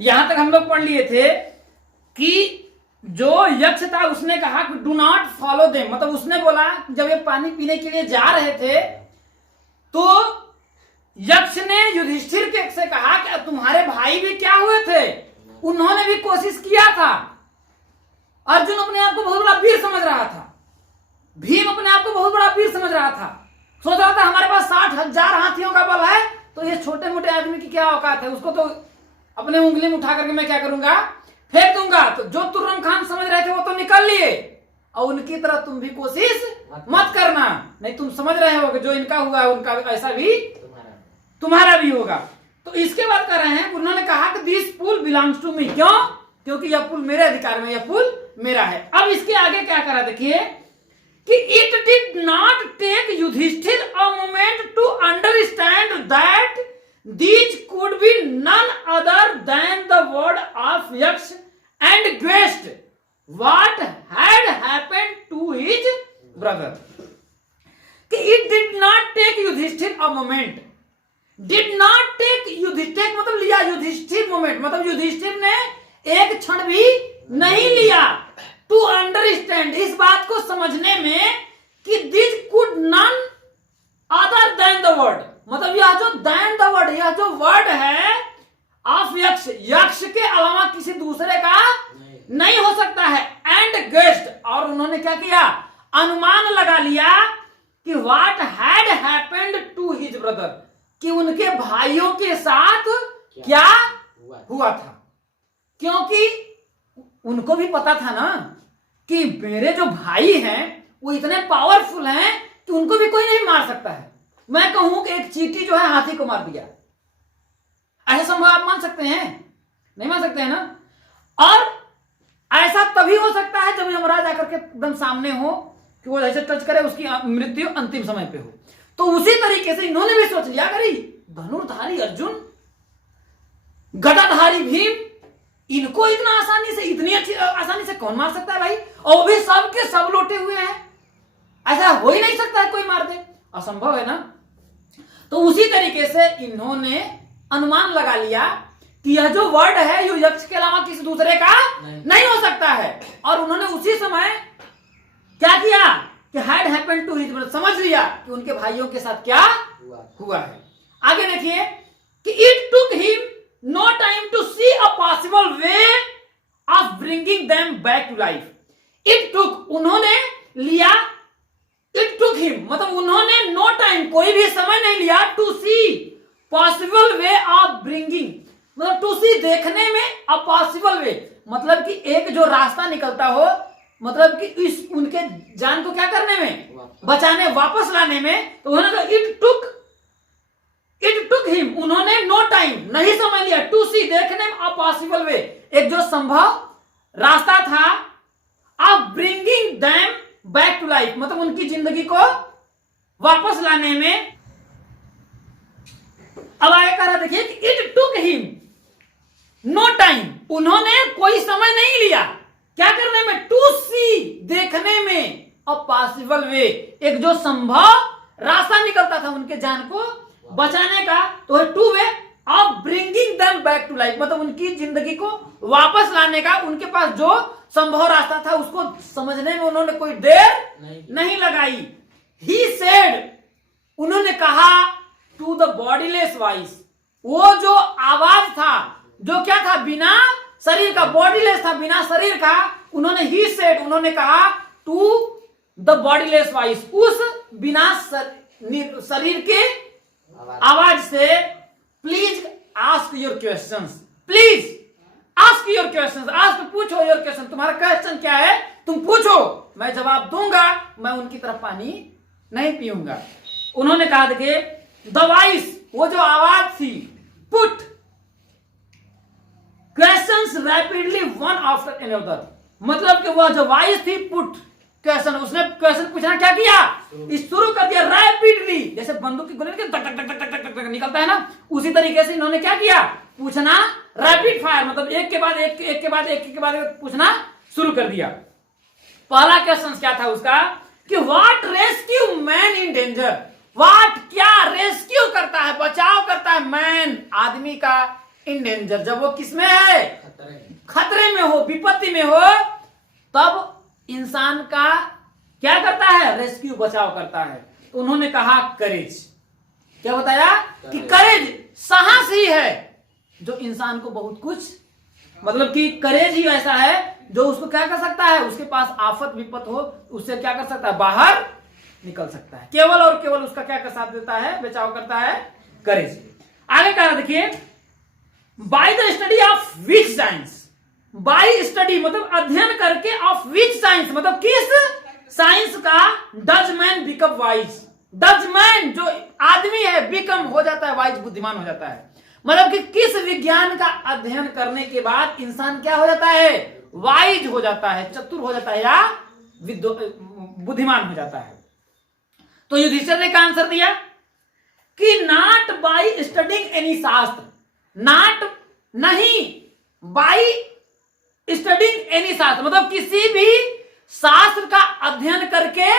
यहां तक हम लोग पढ़ लिए थे कि जो यक्ष था उसने कहा कि डू नॉट फॉलो देम, मतलब उसने बोला जब ये पानी पीने के लिए जा रहे थे तो यक्ष ने युधिष्ठिर के से कहा कि तुम्हारे भाई भी क्या हुए थे, उन्होंने भी कोशिश किया था। अर्जुन अपने आप को बहुत बड़ा वीर समझ रहा था, भीम अपने आप को बहुत बड़ा वीर समझ रहा था, सोच रहा था हमारे पास 60,000 हाथियों का बल है तो ये छोटे मोटे आदमी की क्या औकात है, उसको तो अपने उंगली में उठा करके मैं क्या करूंगा, फेंक दूंगा। तो जो तुर्रम खान समझ रहे थे वो तो निकल लिए, और उनकी तरह तुम भी कोशिश मत करना, नहीं तुम समझ रहे हो कि जो इनका हुआ है उनका ऐसा भी तुम्हारा भी होगा। तो इसके बाद कर रहे हैं, उन्होंने कहा कि this pool belongs to me, क्यों, क्योंकि यह पुल मेरे अधिकार में, यह पुल मेरा है। अब इसके आगे क्या करा देखिए कि it did not take Yudhishthira a moment to understand that these could be none other than the word of Yaksh and guessed what had happened to his brother. It did not take Yudhishthir a moment. Did not take Yudhishthir मतलब लिया Yudhishthir moment, मतलब युधिष्ठिर ने एक क्षण भी नहीं लिया to understand, इस बात को समझने में कि this could none other than the word, मतलब यह जो देन द वर्ड, यह जो वर्ड है ऑफ यक्ष, यक्ष के अलावा किसी दूसरे का नहीं हो सकता है। एंड गेस्ट, और उन्होंने क्या किया, अनुमान लगा लिया कि what had happened to his brother, कि उनके भाइयों के साथ क्या हुआ था, क्योंकि उनको भी पता था ना कि मेरे जो भाई हैं वो इतने पावरफुल हैं कि उनको भी कोई नहीं मार सकता है। मैं कहूं कि एक चींटी जो है हाथी को मार दिया, ऐसा संभव आप मान सकते हैं, नहीं मान सकते हैं ना। और ऐसा तभी हो सकता है जब यमराज आकर के एकदम सामने हो कि वो ऐसे टच करे, उसकी मृत्यु अंतिम समय पे हो। तो उसी तरीके से इन्होंने भी सोच लिया, करी धनुर्धारी अर्जुन, गदाधारी भीम, इनको इतना आसानी से, इतनी अच्छी आसानी से कौन मार सकता है भाई, और भी सब के सब लौटे हुए हैं, ऐसा हो ही नहीं सकता है कोई मार दे, असंभव है ना। तो उसी तरीके से इन्होंने अनुमान लगा लिया कि यह जो वर्ड है ये यक्ष के अलावा किसी दूसरे का नहीं हो सकता है, और उन्होंने उसी समय क्या किया कि had happened to his brother, समझ लिया कि उनके भाइयों के साथ क्या हुआ है। आगे देखिए कि it took him no time to see a possible way of bringing them back to life. It took, उन्होंने लिया, इट टुक हिम मतलब उन्होंने नो टाइम, कोई भी समय नहीं लिया, to see possible way of bringing, मतलब टू सी देखने में, अ पॉसिबल वे मतलब कि एक जो रास्ता निकलता हो, मतलब कि इस उनके जान को क्या करने में, बचाने, वापस लाने में। तो उन्होंने इट टुक हिम, उन्होंने नो टाइम, नहीं समय लिया, टू सी देखने में, अ पॉसिबल वे एक जो संभव रास्ता था, of bringing them back to life मतलब उनकी जिंदगी को वापस लाने में। अब आगे कह रहा देखिए कि it took him no time, उन्होंने कोई समय नहीं लिया क्या करने में, टू सी देखने में, अ पॉसिबल वे एक जो संभव रास्ता निकलता था उनके जान को बचाने का, तो to way of bringing them back to life मतलब उनकी जिंदगी को वापस लाने का, उनके पास जो संभव रास्ता था उसको समझने में उन्होंने कोई देर नहीं लगाई। ही सेड, उन्होंने कहा, टू द बॉडीलेस वॉइस, वो जो आवाज था, जो क्या था, बिना शरीर का, बॉडीलेस था, बिना शरीर का, उन्होंने ही सेड, उन्होंने कहा, टू द बॉडीलेस वॉइस, उस बिना शरीर के आवाज से, please ask your questions, please ask your questions, ask पूछो योर क्वेश्चन, तुम्हारा क्वेश्चन क्या है तुम पूछो, मैं जवाब दूंगा, मैं उनकी तरफ पानी नहीं पीऊंगा। उन्होंने कहा देखिए द वॉइस, वो जो आवाज थी, put questions rapidly one after another, मतलब कि वह जो वॉइस थी, पुट क्वेश्चन, उसने क्वेश्चन पूछना क्या किया, शुरू कर दिया रैपिडली, जैसे बंदूक की गोली टक टक टक टक टक निकलता है ना, उसी तरीके से इन्होंने क्या किया, पूछना रैपिड फायर, मतलब एक के बाद एक, एक के बाद एक के बाद एक पूछना शुरू कर दिया। पहला क्वेश्चन क्या था उसका कि what rescue man in danger, what क्या रेस्क्यू करता है, बचाव करता है, मैन आदमी का, इन डेंजर, जब वो किसमें है, खतरे में हो, विपत्ति में हो, तब इंसान का क्या करता है, रेस्क्यू, बचाव करता है। तो उन्होंने कहा करेज, क्या बताया कि करेज साहस ही है जो इंसान को बहुत कुछ, मतलब कि करेज ही ऐसा है जो उसको क्या कर सकता है, उसके पास आफत विपत हो उससे क्या कर सकता है, बाहर निकल सकता है। केवल और केवल उसका क्या कर साथ देता है, बचाव करता है, करेज। आगे कहा देखिए, by the study of which science, bye study मतलब अध्ययन करके, ऑफ विच साइंस मतलब किस साइंस का, does man become wise, does man जो आदमी है, बिकम हो जाता है वाइज, बुद्धिमान हो जाता है। मतलब कि किस विज्ञान का अध्ययन करने के बाद इंसान क्या हो जाता है, वाइज हो जाता है, चतुर हो जाता है या बुद्धिमान हो जाता है। तो युधिष्ठिर ने क्या आंसर दिया कि नॉट बाय स्टडिंग एनी शास्त्र, नॉट नहीं, बाय स्टडिंग एनी शास्त्र मतलब किसी भी शास्त्र का अध्ययन करके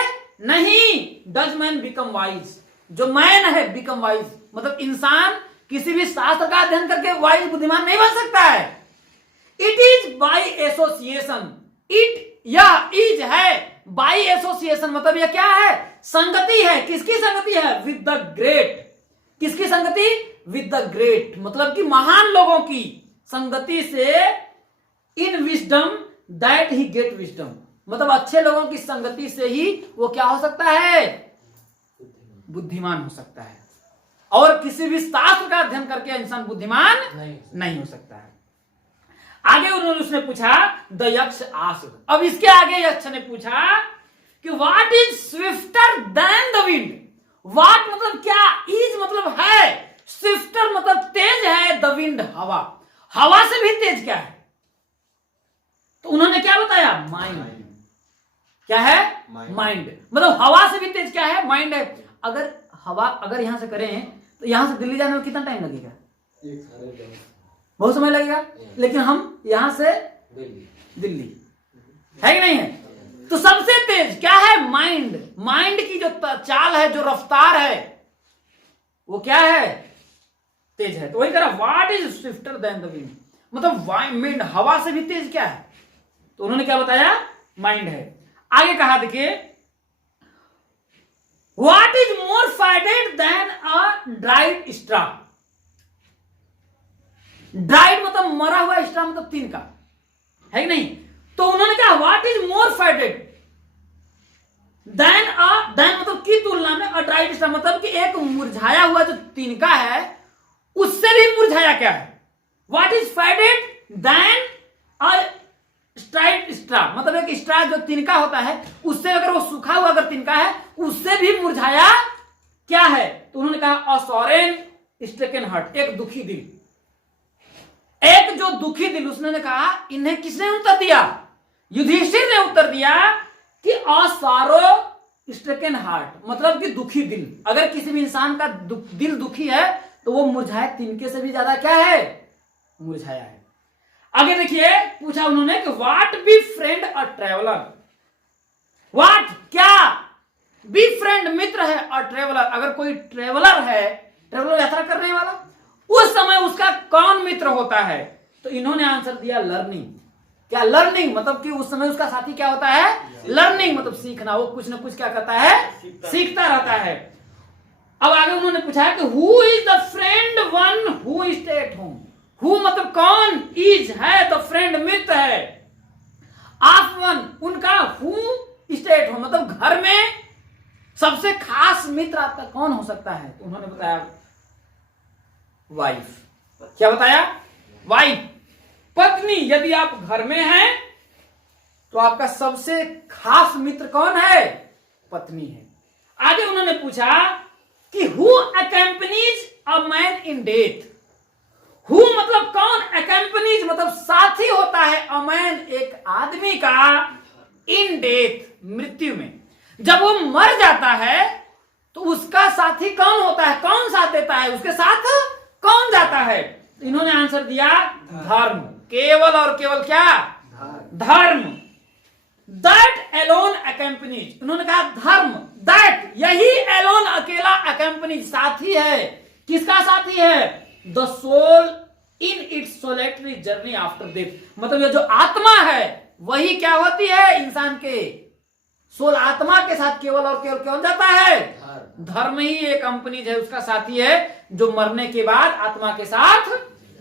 नहीं, डज मैन बिकम वाइज, जो मैन है बिकम वाइज मतलब इंसान किसी भी शास्त्र का अध्ययन करके वाइज बुद्धिमान नहीं बन सकता है। It is by association, it यह इज है, बाय एसोसिएशन मतलब यह क्या है, संगति है, किसकी संगति है, विद द ग्रेट, किसकी संगति, विद द ग्रेट मतलब कि महान लोगों की संगति से, in wisdom that he get wisdom मतलब अच्छे लोगों की संगति से ही वो क्या हो सकता है, बुद्धिमान हो सकता है। और किसी भी शास्त्र का अध्ययन करके इंसान बुद्धिमान नहीं हो सकता है। आगे उन्होंने उसने पूछा, द यक्ष आस्क्ड, अब इसके आगे यक्ष ने पूछा कि what is swifter than the wind, what मतलब क्या, इज मतलब है, स्विफ्टर मतलब तेज है, द विंड हवा, हवा से भी तेज क्या है, तो उन्होंने क्या बताया, माइंड, क्या है, माइंड मतलब हवा से भी तेज क्या है, माइंड है। अगर हवा अगर यहां से करें तो यहां से दिल्ली जाने में कितना टाइम लगेगा, बहुत समय लगेगा, लेकिन हम यहां से दिल्ली है कि नहीं है, तो सबसे तेज क्या है, माइंड, माइंड की जो चाल है, जो रफ्तार है वो क्या है, तेज है। तो वही कह रहा, what is swifter than the wind मतलब माइंड, हवा से भी तेज क्या है, तो उन्होंने क्या बताया, माइंड है। आगे कहा देखिए, what is more faded than a dried straw, dried मतलब मरा हुआ, स्ट्रा मतलब तिनका, है कि नहीं, तो उन्होंने कहा what is more faded than मतलब की तुलना में, अ ड्राइड स्ट्रा मतलब कि एक मुरझाया हुआ जो तिनका है उससे भी मुरझाया क्या है, what is faded than a stride straw मतलब एक स्ट्रा जो तिनका होता है उससे, अगर वो सूखा हुआ अगर तिनका है उससे भी मुरझाया क्या है, तो उन्होंने कहा अ सॉरेन स्ट्रेकन हार्ट, एक दुखी दिल, एक जो दुखी दिल। उसने कहा, इन्हें किसने उत्तर दिया, युधिष्ठिर ने उत्तर दिया कि अ सॉरो स्ट्रेकन हार्ट मतलब कि दुखी दिल, अगर किसी भी इंसान का दिल दुखी है तो वो मुरझाए तिनके से भी ज्यादा क्या है, मुरझाया है। आगे देखिए, पूछा उन्होंने कि what be friend a traveller, what क्या, बी फ्रेंड मित्र है, अ ट्रेवलर अगर कोई ट्रेवलर है, ट्रेवलर यात्रा करने वाला, उस समय उसका कौन मित्र होता है, तो इन्होंने आंसर दिया लर्निंग, क्या, लर्निंग मतलब कि उस समय उसका साथी क्या होता है, लर्निंग मतलब सीखना, वो कुछ ना कुछ क्या करता है, सीखता रहता है। अब आगे उन्होंने पूछा है कि who is the friend one who stay at home, who मतलब कौन, इज है, द फ्रेंड मित्र है, ऑफ वन उनका, हु स्टे एट होम मतलब घर में सबसे खास मित्र आपका कौन हो सकता है, तो उन्होंने बताया वाइफ, क्या बताया, वाइफ पत्नी, यदि आप घर में हैं तो आपका सबसे खास मित्र कौन है, पत्नी है। आगे उन्होंने पूछा कि who accompanies a man in death, who मतलब कौन, अकैम्पनीज मतलब साथी होता है, अ मैन एक आदमी का, इन डेथ मृत्यु में, जब वो मर जाता है तो उसका साथी कौन होता है, कौन साथ देता है, उसके साथ कौन जाता है, इन्होंने आंसर दिया धर्म, केवल और केवल क्या, धर्म, दैट एलोन अकैम्पनीज, उन्होंने कहा धर्म, दैट यही एलोन अकेला अकैम्पनीज साथी है, किसका साथी है, the soul in its solitary journey after death. मतलब ये जो आत्मा है वही क्या होती है, इंसान के सोल आत्मा के साथ केवल और केवल कौन जाता है, धर्म ही एक कंपनी है, उसका साथी है जो मरने के बाद आत्मा के साथ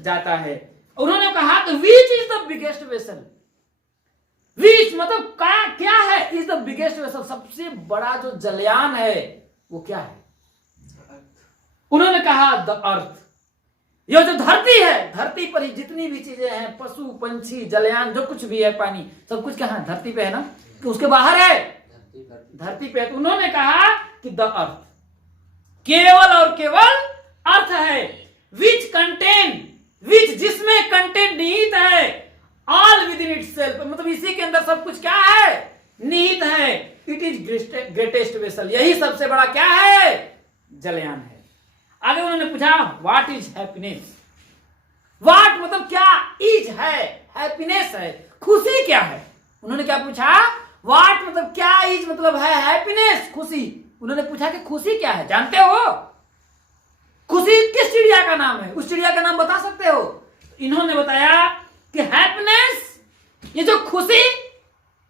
जाता है। उन्होंने कहा कि which is the biggest vessel, which मतलब क्या है, इज द बिगेस्ट वेसल, सबसे बड़ा जो जलयान है वो क्या है। उन्होंने कहा द अर्थ, ये जो धरती है, धरती पर ही जितनी भी चीजें हैं, पशु पंछी जलयान जो कुछ भी है, पानी सब कुछ कहां है, धरती पे है ना, कि उसके बाहर है धरती पे। तो उन्होंने कहा कि द अर्थ, केवल और केवल अर्थ है, विच कंटेन, विच जिसमें कंटेंट निहित है, ऑल विद इन इटसेल्फ, मतलब इसी के अंदर सब कुछ क्या है, निहित है। इट इज ग्रेटेस्ट वेसल, यही सबसे बड़ा क्या है, जलयान है। आगे उन्होंने पूछा व्हाट इज हैप्पीनेस, व्हाट मतलब क्या, इज है, हैप्पीनेस है, खुशी क्या है। उन्होंने क्या पूछा, व्हाट मतलब क्या, इज मतलब है, हैप्पीनेस खुशी। उन्होंने पूछा कि खुशी क्या है, जानते हो खुशी किस चिड़िया का नाम है, उस चिड़िया का नाम बता सकते हो। इन्होंने बताया कि हैप्पीनेस, ये जो खुशी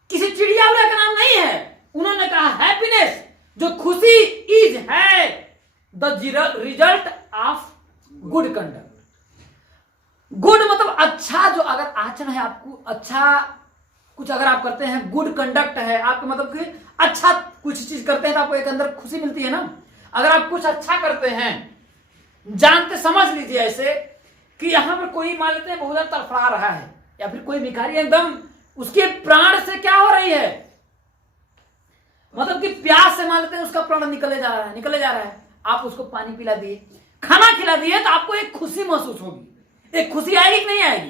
किसी चिड़िया उड़िया का नाम नहीं है। उन्होंने कहा हैप्पीनेस जो खुशी इज है the result of good conduct. Good मतलब अच्छा, जो अगर आचरण है आपको अच्छा कुछ अगर आप करते हैं, गुड कंडक्ट है आपका मतलब कि अच्छा कुछ चीज करते हैं तो आपको एक अंदर खुशी मिलती है ना। अगर आप कुछ अच्छा करते हैं, जानते समझ लीजिए ऐसे कि यहां पर कोई मान लेते हैं बहुत ज्यादा तड़फड़ा रहा है, या फिर कोई भिखारी एकदम उसके प्राण से क्या हो रही है, मतलब कि प्यास से मान लेते हैं उसका प्राण निकले जा रहा है, आप उसको पानी पिला दिए, खाना खिला दिए, तो आपको एक खुशी महसूस होगी, एक खुशी आएगी कि नहीं आएगी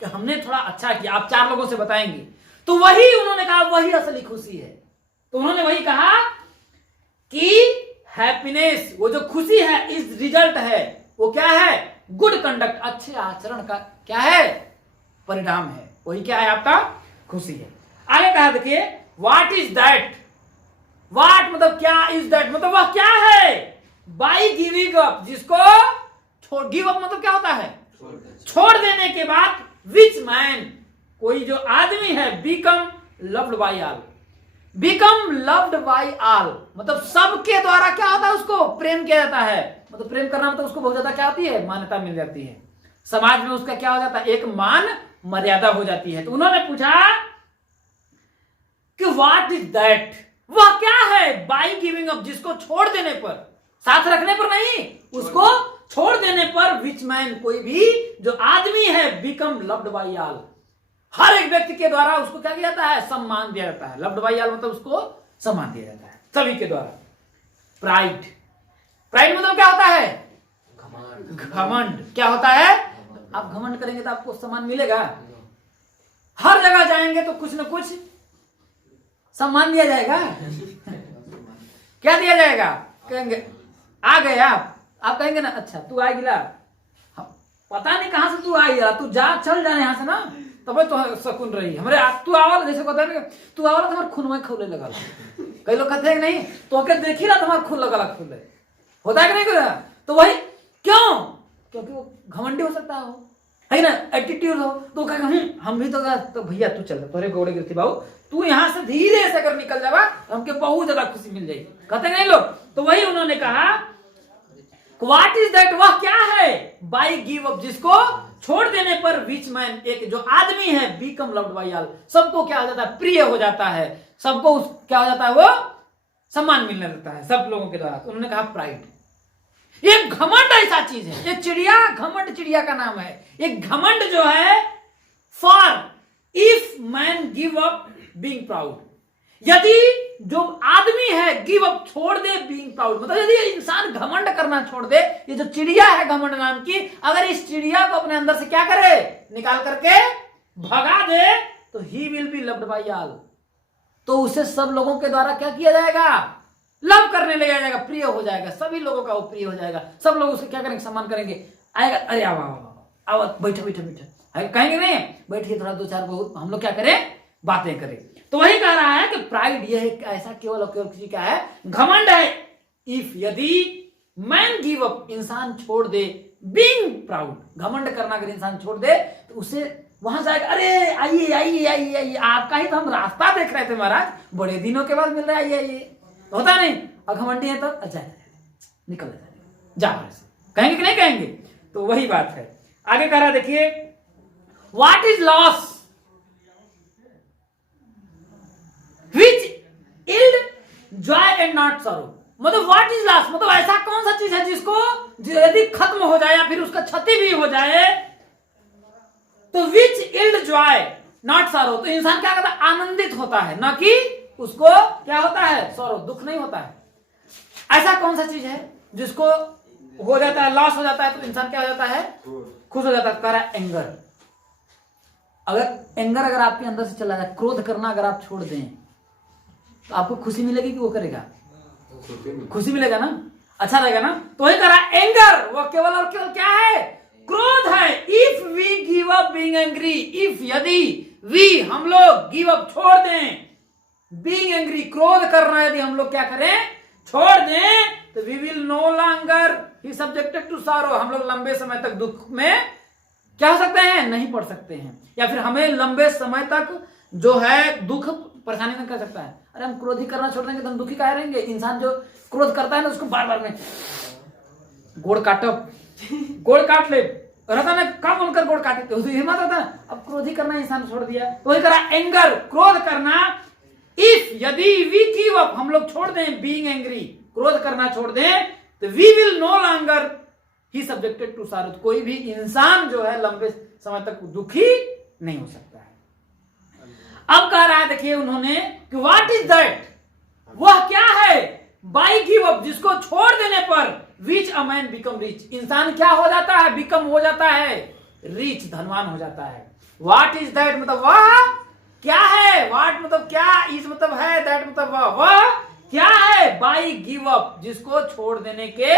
कि हमने थोड़ा अच्छा किया, आप 4 लोगों से बताएंगे। तो वही उन्होंने कहा वही असली खुशी है। तो उन्होंने वही कहा कि हैप्पीनेस वो जो खुशी है इस रिजल्ट है, वो क्या है, गुड कंडक्ट, अच्छे आचरण का क्या है, परिणाम है, वही क्या है, आपका खुशी है। आगे कहा देखिए व्हाट इज दैट, व्हाट मतलब क्या, इज दैट मतलब वह क्या है, बाई गिविंग अप जिसको गिव अप मतलब क्या होता है, छोड़ देने के बाद, विच मैन कोई जो आदमी है, become loved by all, become loved by all मतलब सबके द्वारा क्या होता है, उसको प्रेम किया जाता है। मतलब प्रेम करना मतलब उसको बहुत ज्यादा क्या होती है, मान्यता मिल जाती है, समाज में उसका क्या हो जाता है, एक मान मर्यादा हो जाती है। तो उन्होंने पूछा कि व्हाट इज दैट, वह क्या है, बाई गिविंग अप जिसको छोड़ देने पर, साथ रखने पर नहीं, उसको छोड़ देने पर, विच मैन कोई भी जो आदमी है, बिकम लव्ड बाई ऑल हर एक व्यक्ति के द्वारा उसको क्या किया जाता है, सम्मान दिया जाता है। लव्ड बाई ऑल मतलब उसको सम्मान दिया जाता है सभी के द्वारा। प्राइड, प्राइड मतलब क्या होता है, घमंड। क्या होता है, आप घमंड करेंगे तो आपको सम्मान मिलेगा, हर जगह जाएंगे तो कुछ ना कुछ सम्मान दिया जाएगा। क्या दिया जाएगा, कहेंगे आ गए आप कहेंगे ना अच्छा तू आ गिला, पता नहीं कहां से तू आ गया, तू जा चल जाने यहां से ना, तब तो सकून रही हमारे। तू आवल जैसे कहते हैं तू आवल तो हमारे खून में खोले लगा, कई लोग कहते हैं नहीं तो अगर देखी ना तुम्हारा खून लगा खुले, होता है कि नहीं, तो वही क्यों, क्योंकि वो घमंडी हो सकता है ना, एटीट्यूड हो तो कहेगा हम भी तो भैया तू चल तोरे गोड़े गिरती बाबू, तू यहां से धीरे से अगर निकल जावा हमके बहुत ज्यादा खुशी मिल जाएगी, कहते नहीं लोग। तो वही उन्होंने कहा व्हाट इज दैट, वह क्या है, बाई गिव अप जिसको छोड़ देने पर, विच मैन एक जो आदमी है, बिकम लव्ड बाई ऑल सबको क्या हो जाता है, प्रिय हो जाता है, सबको क्या हो जाता है, वो सम्मान मिलने लगता है सब लोगों के द्वारा। तो उन्होंने कहा प्राइड, ये घमंड ऐसा चीज है, ये चिड़िया, घमंड चिड़िया का नाम है। ये घमंड जो है, for if man give up being proud, यदि जो आदमी है गिव अप छोड़ दे बीइंग प्राउड मतलब यदि इंसान घमंड करना छोड़ दे, ये जो चिड़िया है घमंड नाम की, अगर इस चिड़िया को अपने अंदर से क्या करे, निकाल करके भगा दे, तो he will be loved by all, तो उसे सब लोगों के द्वारा क्या किया जाएगा, लव करने ले जाएगा, प्रिय हो जाएगा, सभी लोगों का वो प्रिय हो जाएगा, सब लोग उसे क्या करेंगे, सम्मान करेंगे, आएगा अरे आओ आओ आओ बैठो बैठो बैठो, कहेंगे नहीं बैठिए थोड़ा 2-4 बहुत हम लोग क्या करें, बातें करें। तो वही कह रहा है कि प्राइड यह एक ऐसा केवल और केवल किसी का है, घमंड है, इफ यदि मैन गिव अप इंसान छोड़ दे बीइंग प्राउड, घमंड करना अगर इंसान छोड़ दे तो उसे वहां जाएगा, अरे आइए आइए आइए आइए, आपका ही तो हम रास्ता देख रहे थे महाराज, बड़े दिनों के बाद मिल रहा है, आइए आइए। तो होता नहीं, और घमंडी है तो अच्छा निकल जाओ, कहेंगे कि नहीं कहेंगे? तो वही बात है। आगे कह रहा देखिए, what is loss which yield Joy and not sorrow. मतलब व्हाट इज लॉस, मतलब ऐसा कौन सा चीज है जिसको यदि खत्म हो जाए या फिर उसका क्षति भी हो जाए तो विच इल्ड जॉय नॉट सॉरो, तो इंसान क्या करता है? आनंदित होता है, ना कि उसको क्या होता है? सॉरो, दुख नहीं होता है। ऐसा कौन सा चीज है जिसको हो जाता है, लॉस हो जाता है तो इंसान क्या हो जाता है? खुश हो जाता है। कह रहा है एंगर। अगर आपके अंदर से चला जाए, क्रोध करना अगर आप छोड़ दें तो आपको खुशी मिलेगी कि वो करेगा? खुशी मिलेगा ना, अच्छा रहेगा ना। तो वही कह रहा है एंगर, वो केवल और केवल क्या है? क्रोध है। If we give up being angry, if यदि वी हम लोग गिव अप छोड़ दें बीइंग एंग्री, क्रोध करना यदि हम लोग क्या करें? छोड़ दें, तो we will no longer he subjected to sorrow, हम लोग लंबे समय तक दुख में क्या हो सकते हैं? नहीं पड़ सकते हैं, या फिर हमें लंबे समय तक जो है दुख परेशानी में कर सकता है। अरे हम क्रोध ही करना छोड़ देंगे तो हम दुखी काहे रहेंगे? इंसान जो क्रोध करता है ना उसको बार बार में गोड़ काट ले रहता ना, कब बोलकर गोड़ काटे तो हिम्मत होता है। अब क्रोध ही करना इंसान छोड़ दिया, तो वही करा एंगर, क्रोध करना। इफ यदि वी गिव अप, हम लोग छोड़ दें बीइंग एंग्री, क्रोध करना छोड़ दें, तो we will no longer he subjected to sorrow, कोई भी इंसान जो है लंबे समय तक दुखी नहीं हो सकता है। अब कह रहा है देखिए उन्होंने कि व्हाट इज दैट, वह क्या है? बाई गिव अप, जिसको छोड़ देने पर विच अ मैन बिकम रिच, इंसान क्या हो जाता है? बिकम हो जाता है रिच, धनवान हो जाता है। व्हाट इज दैट मतलब वह क्या है? व्हाट मतलब क्या, इज मतलब है, दैट मतलब वह क्या है? बाई गिव अप, जिसको छोड़ देने के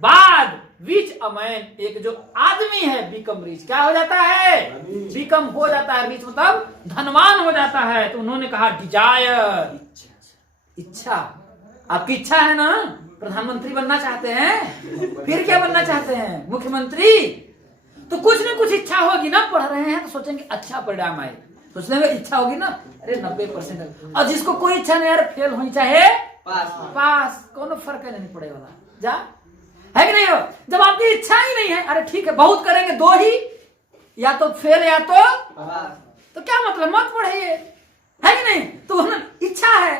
बाद विच अ मैन, एक जो आदमी है, बिकम रिच, क्या हो जाता है? बिकम हो जाता है रिच, मतलब धनवान हो जाता है। तो उन्होंने कहा डिजायर, इच्छा। आपकी इच्छा है ना, प्रधानमंत्री बनना चाहते हैं, फिर क्या बनना चाहते हैं? मुख्यमंत्री। तो कुछ ना कुछ इच्छा होगी ना, पढ़ रहे हैं तो सोचेंगे अच्छा परिणाम आए, सोचने में इच्छा होगी ना, अरे 90%। और जिसको कोई इच्छा नहीं, यार फेल होनी चाहे पास, कोनो फर्क नहीं पड़ेगा, जा है कि नहीं हो? जब आपकी इच्छा ही नहीं है, अरे ठीक है बहुत करेंगे, दो ही, या तो फेल या तो क्या मतलब, मत पढ़िए, है कि नहीं? तो इच्छा है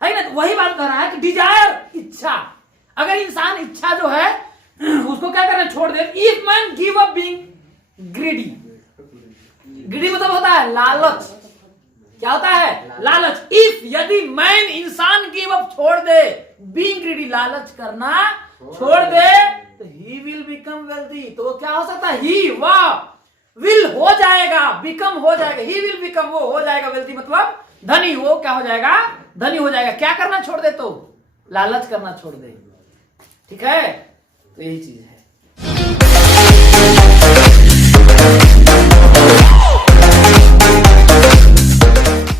कि नहीं? तो वही बात कर रहा है कि डिजायर, इच्छा। अगर इंसान इच्छा जो है उसको क्या करना छोड़ दे, if man give up being greedy, greedy मतलब होता है लालच, क्या होता है? लालच। इफ यदि मैन इंसान गिव अप छोड़ दे बीइंग ग्रीडी, लालच करना छोड़ दे, तो ही विल बिकम वेल्दी, तो वो क्या हो सकता है? ही वह विल हो जाएगा, बिकम हो जाएगा, ही विल बिकम वो हो जाएगा वेल्दी मतलब धनी, वो क्या हो जाएगा? धनी हो जाएगा। क्या करना छोड़ दे? तो लालच करना छोड़ दे, ठीक है? तो यही चीज है।